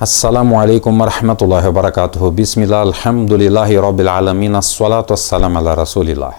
Assalamu alaikum wa rahmatullahi wa barakatuhu. Bismillah, alhamdulillahi rabbil alamin, as-salatu as-salam ala rasulillah.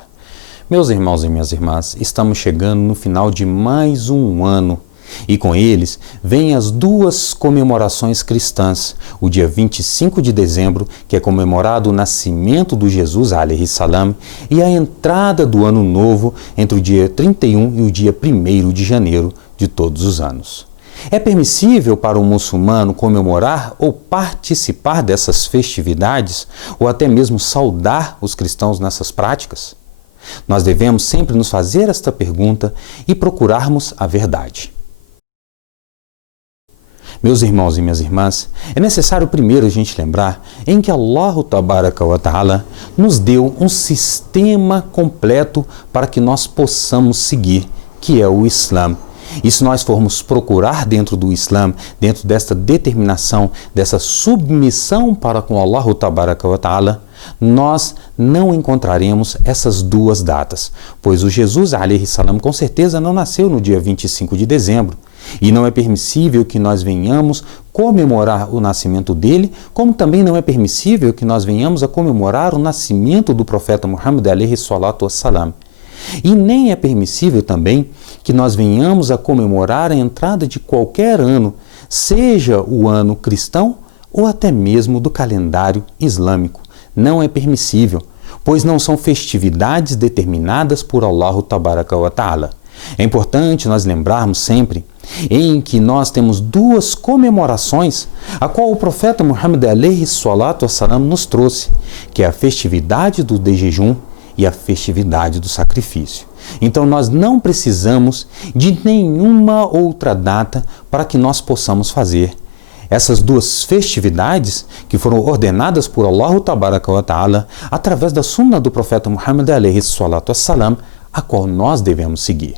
Meus irmãos e minhas irmãs, estamos chegando no final de mais um ano e com eles vêm as duas comemorações cristãs, o dia 25 de dezembro, que é comemorado o nascimento do Jesus alaihi salam, e a entrada do ano novo entre o dia 31 e o dia 1º de janeiro de todos os anos. É permissível para o muçulmano comemorar ou participar dessas festividades ou até mesmo saudar os cristãos nessas práticas? Nós devemos sempre nos fazer esta pergunta e procurarmos a verdade. Meus irmãos e minhas irmãs, é necessário primeiro a gente lembrar em que Allah Tabaraka wa Ta'ala nos deu um sistema completo para que nós possamos seguir, que é o Islã. E se nós formos procurar dentro do Islã, dentro desta determinação, dessa submissão para com Allah Tabaraka wa Ta'ala, nós não encontraremos essas duas datas, pois o Jesus alaihi salam com certeza não nasceu no dia 25 de dezembro, e não é permissível que nós venhamos comemorar o nascimento dele, como também não é permissível que nós venhamos a comemorar o nascimento do profeta Muhammad alaihi salatu wassalam. E nem é permissível também que nós venhamos a comemorar a entrada de qualquer ano, seja o ano cristão ou até mesmo do calendário islâmico. Não é permissível, pois não são festividades determinadas por Allah Tabaraka wa Ta'ala. É importante nós lembrarmos sempre em que nós temos duas comemorações, a qual o profeta Muhammad alaihi salatu wassalam nos trouxe, que é a festividade do jejum e a festividade do sacrifício. Então nós não precisamos de nenhuma outra data para que nós possamos fazer essas duas festividades que foram ordenadas por Allah Tabaraka wa Ta'ala através da sunna do profeta Muhammad alaihi salatu wassalam, a qual nós devemos seguir.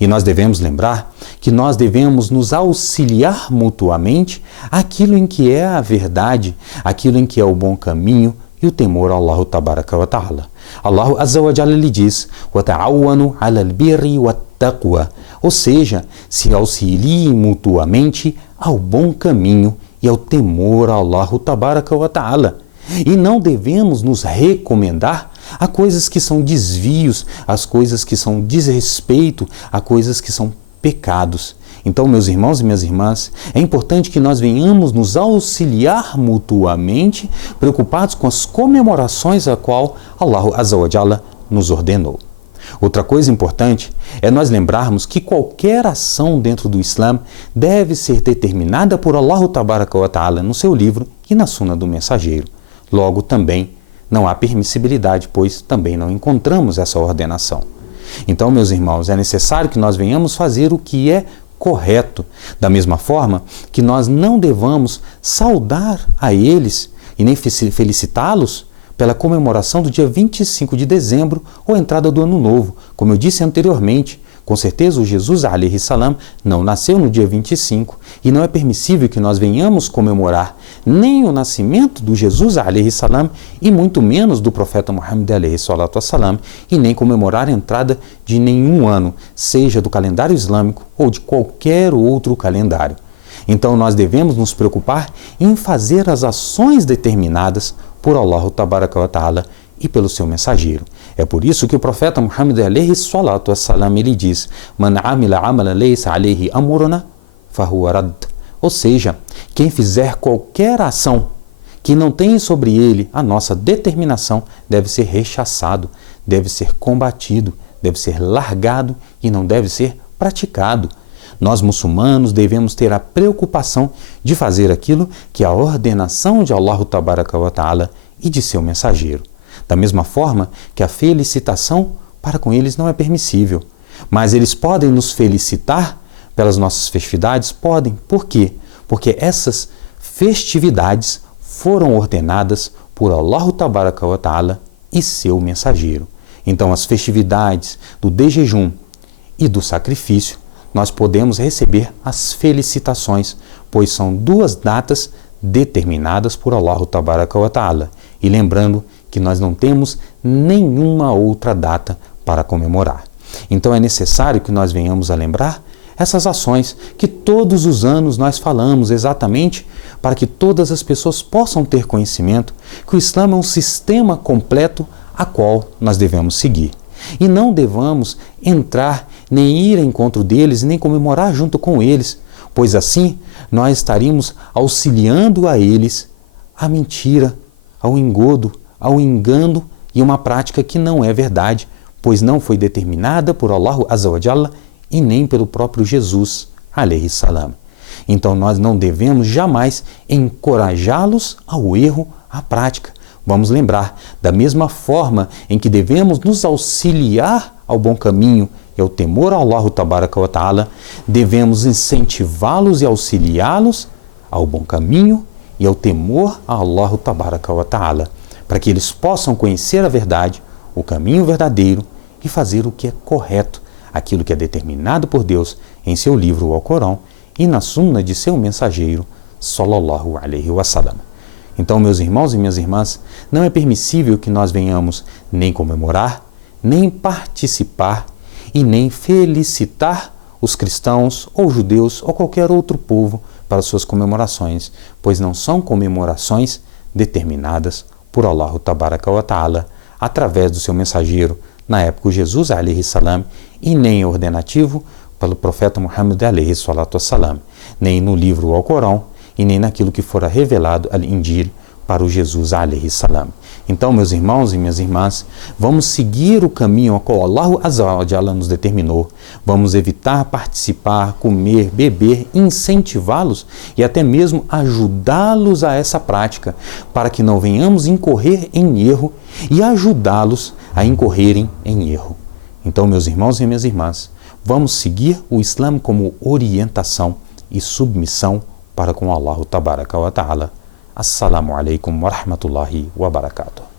E nós devemos lembrar que nós devemos nos auxiliar mutuamente aquilo em que é a verdade, aquilo em que é o bom caminho e o temor a Allah Tabaraka wa Ta'ala. Allah Azza wa Jalla lhe diz: وَتَعَوَّنُوا عَلَى الْبِرِّ وَالتَّقْوَى, ou seja, se auxiliem mutuamente ao bom caminho e ao temor a Allah Tabaraka wa Ta'ala. E não devemos nos recomendar a coisas que são desvios, as coisas que são desrespeito, a coisas que são pecados. Então, meus irmãos e minhas irmãs, é importante que nós venhamos nos auxiliar mutuamente, preocupados com as comemorações a qual Allah Azza wa Jalla nos ordenou. Outra coisa importante é nós lembrarmos que qualquer ação dentro do Islã deve ser determinada por Allah Tabaraka wa Ta'ala no seu livro e na Sunna do Mensageiro. Logo, também não há permissibilidade, pois também não encontramos essa ordenação. Então, meus irmãos, é necessário que nós venhamos fazer o que é correto, da mesma forma que nós não devamos saudar a eles e nem felicitá-los pela comemoração do dia 25 de dezembro ou entrada do ano novo. Como eu disse anteriormente, com certeza o Jesus alaihi salam não nasceu no dia 25 e não é permissível que nós venhamos comemorar nem o nascimento do Jesus alaihi salam e muito menos do profeta Muhammad alaihi salatu wassalam e nem comemorar a entrada de nenhum ano, seja do calendário islâmico ou de qualquer outro calendário. Então nós devemos nos preocupar em fazer as ações determinadas por Allah Tabaraka wa Ta'ala e pelo seu mensageiro. É por isso que o profeta Muhammad alaihi salatu wassalam ele diz: Man amila amala laysa alayhi amruna fahuwa radd. Ou seja, quem fizer qualquer ação que não tem sobre ele a nossa determinação deve ser rechaçado, deve ser combatido, deve ser largado e não deve ser praticado. Nós muçulmanos devemos ter a preocupação de fazer aquilo que é a ordenação de Allah Tabaraka wa Ta'ala e de seu mensageiro. Da mesma forma que a felicitação para com eles não é permissível. Mas eles podem nos felicitar pelas nossas festividades? Podem. Por quê? Porque essas festividades foram ordenadas por Allah Tabaraka wa Ta'ala e seu mensageiro. Então as festividades do jejum e do sacrifício, nós podemos receber as felicitações, pois são duas datas determinadas por Allah Tabaraka wa Ta'ala. E lembrando que nós não temos nenhuma outra data para comemorar. Então é necessário que nós venhamos a lembrar essas ações que todos os anos nós falamos exatamente para que todas as pessoas possam ter conhecimento que o Islã é um sistema completo a qual nós devemos seguir. E não devamos entrar, nem ir ao encontro deles, nem comemorar junto com eles, pois assim nós estaríamos auxiliando a eles à mentira, ao engodo, ao engano e uma prática que não é verdade, pois não foi determinada por Allah Azza wa Jalla e nem pelo próprio Jesus, alayhi salam. Então nós não devemos jamais encorajá-los ao erro, à prática. Vamos lembrar, da mesma forma em que devemos nos auxiliar ao bom caminho e ao temor a Allah Tabaraka wa Ta'ala, devemos incentivá-los e auxiliá-los ao bom caminho e ao temor a Allah Tabaraka wa Ta'ala, para que eles possam conhecer a verdade, o caminho verdadeiro e fazer o que é correto, aquilo que é determinado por Deus em seu livro, o Alcorão, e na sunna de seu mensageiro, sallallahu alaihi wasallam. Então, meus irmãos e minhas irmãs, não é permissível que nós venhamos nem comemorar, nem participar e nem felicitar os cristãos ou judeus ou qualquer outro povo para suas comemorações, pois não são comemorações determinadas por Allah Tabaraka wa Ta'ala através do seu mensageiro, na época Jesus alaihi salam, e nem ordenativo pelo profeta Muhammad alaihi salatu wassalam, nem no livro Alcorão e nem naquilo que fora revelado al-Injil para o Jesus alaihi salam. Então, meus irmãos e minhas irmãs, vamos seguir o caminho ao qual Allah Azza wa Jalla nos determinou. Vamos evitar participar, comer, beber, incentivá-los e até mesmo ajudá-los a essa prática, para que não venhamos incorrer em erro e ajudá-los a incorrerem em erro. Então, meus irmãos e minhas irmãs, vamos seguir o Islã como orientação e submissão para com Allah Tabaraka wa Ta'ala. Assalamu alaikum wa rahmatullahi wa barakatuh.